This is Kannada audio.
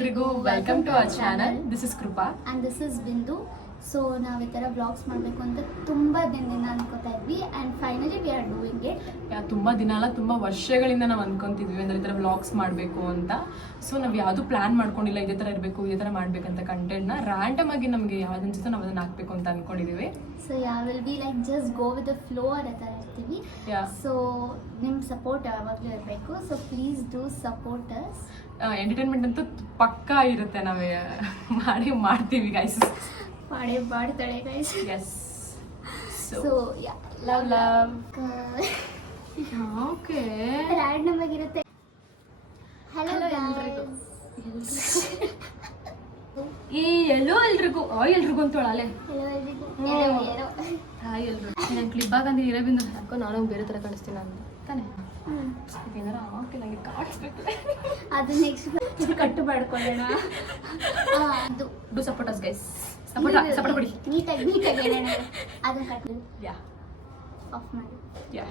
ಎಲ್ರಿಗೂ welcome to our channel. This is Krupa and this is Bindu. So ನಾವು ಈ ಥರ ಬ್ಲಾಗ್ಸ್ ಮಾಡಬೇಕು ಅಂತ ತುಂಬ ದಿನದಿಂದ ಅನ್ಕೋತಾ ಇದ್ವಿ and finally we are doing it. ತುಂಬ ದಿನ ಅಲ್ಲ, ತುಂಬ ವರ್ಷಗಳಿಂದ ನಾವು ಅನ್ಕೊಂತಿದ್ವಿ ಅಂದರೆ ಈ ಥರ ವ್ಲಾಗ್ಸ್ ಮಾಡಬೇಕು ಅಂತ. ಸೊ ನಾವು ಯಾವುದು ಪ್ಲ್ಯಾನ್ ಮಾಡ್ಕೊಂಡಿಲ್ಲ, ಇದೇ ಥರ ಇರಬೇಕು, ಇದೇ ಥರ ಮಾಡಬೇಕಂತ ಕಂಟೆಂಟ್ನ ರ್ಯಾಂಡಮ್ ಆಗಿ ನಮಗೆ ಯಾವ್ದು ಅನ್ಸುತ್ತೋ ನಾವು ಅದನ್ನು ಹಾಕಬೇಕು ಅಂತ ಅಂದ್ಕೊಂಡಿದ್ದೀವಿ. So will be like just go with the flow ಆ ಥರ ಇರ್ತೀವಿ. ಸೊ ನಿಮ್ಮ ಸಪೋರ್ಟ್ ಯಾವಾಗಲೂ ಇರಬೇಕು. So please do support us. Entertainment ಅಂತೂ ಪಕ್ಕಾ ಇರುತ್ತೆ, ನಾವೇ ಮಾಡ್ತೀವಿ ಗೈಸ್. ಮಾಡ್ತಾಳೆ guys. Yes. So love okay, random ಆಗಿರುತ್ತೆ. ಹಲೋ ಎಲ್ರಿಗೂ ಎಲ್ಲೋ ಎಲ್ರಿಗೂ ಅಂತೇಳಲೆ ಹಲೋ ಎಲ್ರಿಗೂ. ಹಾಯ್ ಎಲ್ರು. ನಾನು ಕ್ಲಿಪ್ ಆಗಂದು ಇರಬಿಂದು ಯಾಕೋ ನಾನು ಬೇರೆ ಥರ ಕಾಣಿಸ್ತೀನಿ ಅಂತ ತಾನೆ. ಏನಾರ ಓಕೆ, ನನಗೆ ಕಾಣಿಸ್ಬೇಕು. ಅದು ನೆಕ್ಸ್ಟ್ ಕಟ್ಟು ಮಾಡ್ಕೊಳ್ಳೋಣ. ಅದು do support us guys. Support ಕೊಡಿ ನೀಟಾಗಿ ಹೇಳೋಣ. ಅದನ್ನ ಕಟ್ಟು ಯಾ ಆಫ್ ಮಾಡಿ. ಯಾ